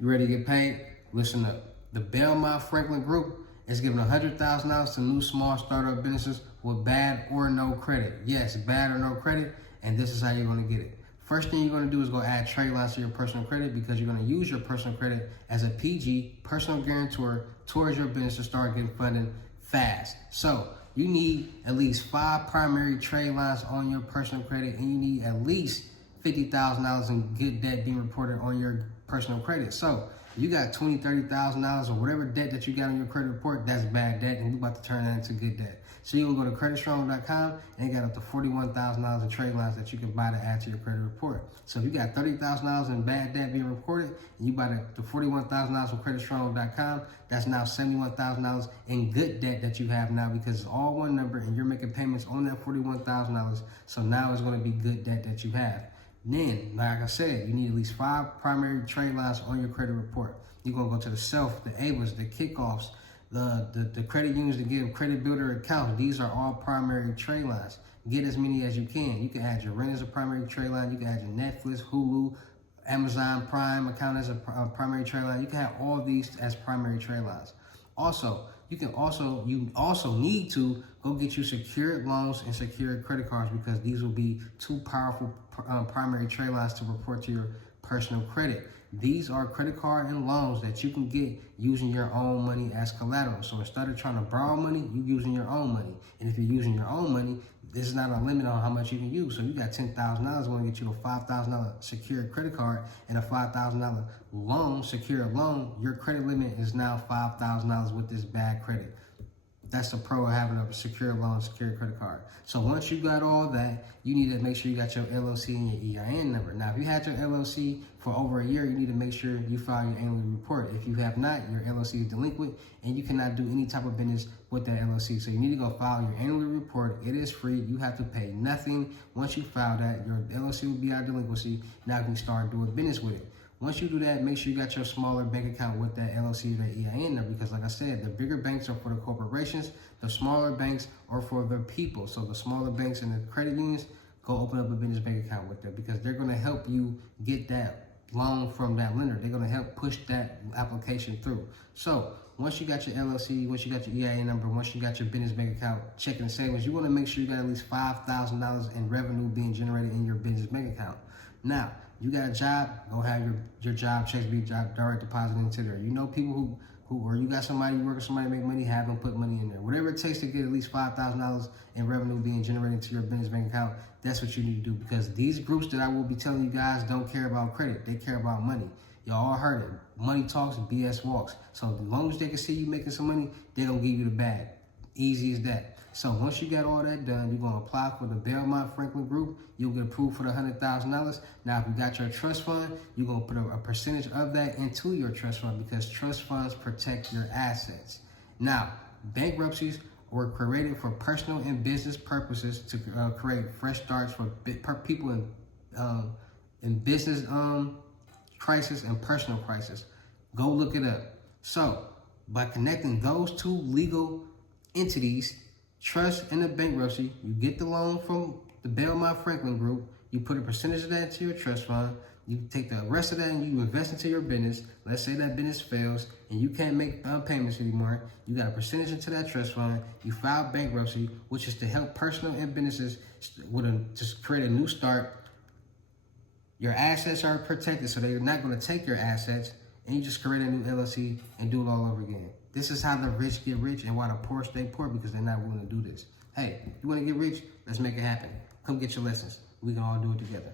You ready to get paid? Listen up. The Belmont Franklin Group is giving $100,000 to new small startup businesses with bad or no credit. Yes, bad or no credit, and this is how you're going to get it. First thing you're going to do is go add trade lines to your personal credit because you're going to use your personal credit as a PG, personal guarantor, towards your business to start getting funding fast. So you need at least 5 primary trade lines on your personal credit, and you need at least $50,000 in good debt being reported on your personal credit. So you got $20,000, $30,000 or whatever debt that you got on your credit report, that's bad debt, and we're about to turn that into good debt. So you can go to creditstrong.com and you got up to $41,000 in trade lines that you can buy to add to your credit report. So if you got $30,000 in bad debt being reported, and you buy the $41,000 from creditstrong.com, that's now $71,000 in good debt that you have now because it's all one number and you're making payments on that $41,000. So now it's going to be good debt that you have. Then, like I said, you need at least 5 primary trade lines on your credit report. You're going to go to the self, the ABLs, the kickoffs, the credit unions to give credit builder accounts. These are all primary trade lines. Get as many as you can. You can add your rent as a primary trade line. You can add your Netflix, Hulu, Amazon Prime account as a primary trade line. You can have all these as primary trade lines. Also, you also need to go get you secured loans and secured credit cards because these will be 2 powerful primary trade lines to report to your personal credit. These are credit card and loans that you can get using your own money as collateral. So instead of trying to borrow money, you're using your own money. And if you're using your own money, there's not a limit on how much you can use. So you got $10,000, we're gonna get you a $5,000 secured credit card and a $5,000 loan, secured loan. Your credit limit is now $5,000 with this bad credit. That's the pro of having a secure loan, secure credit card. So once you got all that, you need to make sure you got your LLC and your EIN number. Now, if you had your LLC for over a year, you need to make sure you file your annual report. If you have not, your LLC is delinquent and you cannot do any type of business with that LLC. So you need to go file your annual report. It is free. You have to pay nothing. Once you file that, your LLC will be out of delinquency. Now you can start doing business with it. Once you do that, make sure you got your smaller bank account with that LLC or that EIN number because like I said, the bigger banks are for the corporations, the smaller banks are for the people. So the smaller banks and the credit unions, go open up a business bank account with them because they're going to help you get that loan from that lender. They're going to help push that application through. So once you got your LLC, once you got your EIN number, once you got your business bank account, checking and savings, you want to make sure you got at least $5,000 in revenue being generated in your business bank account. Now, you got a job, go have your job checks be direct deposited into there. You know people who or you got somebody, you work with somebody, make money, have them put money in there. Whatever it takes to get at least $5,000 in revenue being generated into your business bank account, that's what you need to do because these groups that I will be telling you guys don't care about credit. They care about money. Y'all all heard it. Money talks, BS walks. So as long as they can see you making some money, they don't give you the bag. Easy as that. So once you got all that done, you're going to apply for the Belmont Franklin Group. You'll get approved for the $100,000. Now, if you got your trust fund, you're going to put a percentage of that into your trust fund because trust funds protect your assets. Now, bankruptcies were created for personal and business purposes to create fresh starts for people in business crisis and personal crisis. Go look it up. So by connecting those 2 legal entities, trust and the bankruptcy, you get the loan from the Belmont Franklin Group, you put a percentage of that into your trust fund, you take the rest of that and you invest into your business. Let's say that business fails and you can't make payments anymore. You got a percentage into that trust fund, you file bankruptcy, which is to help personal and businesses just create a new start. Your assets are protected, so they're not going to take your assets, and you just create a new LLC and do it all over again. This is how the rich get rich and why the poor stay poor because they're not willing to do this. Hey, you want to get rich? Let's make it happen. Come get your lessons. We can all do it together.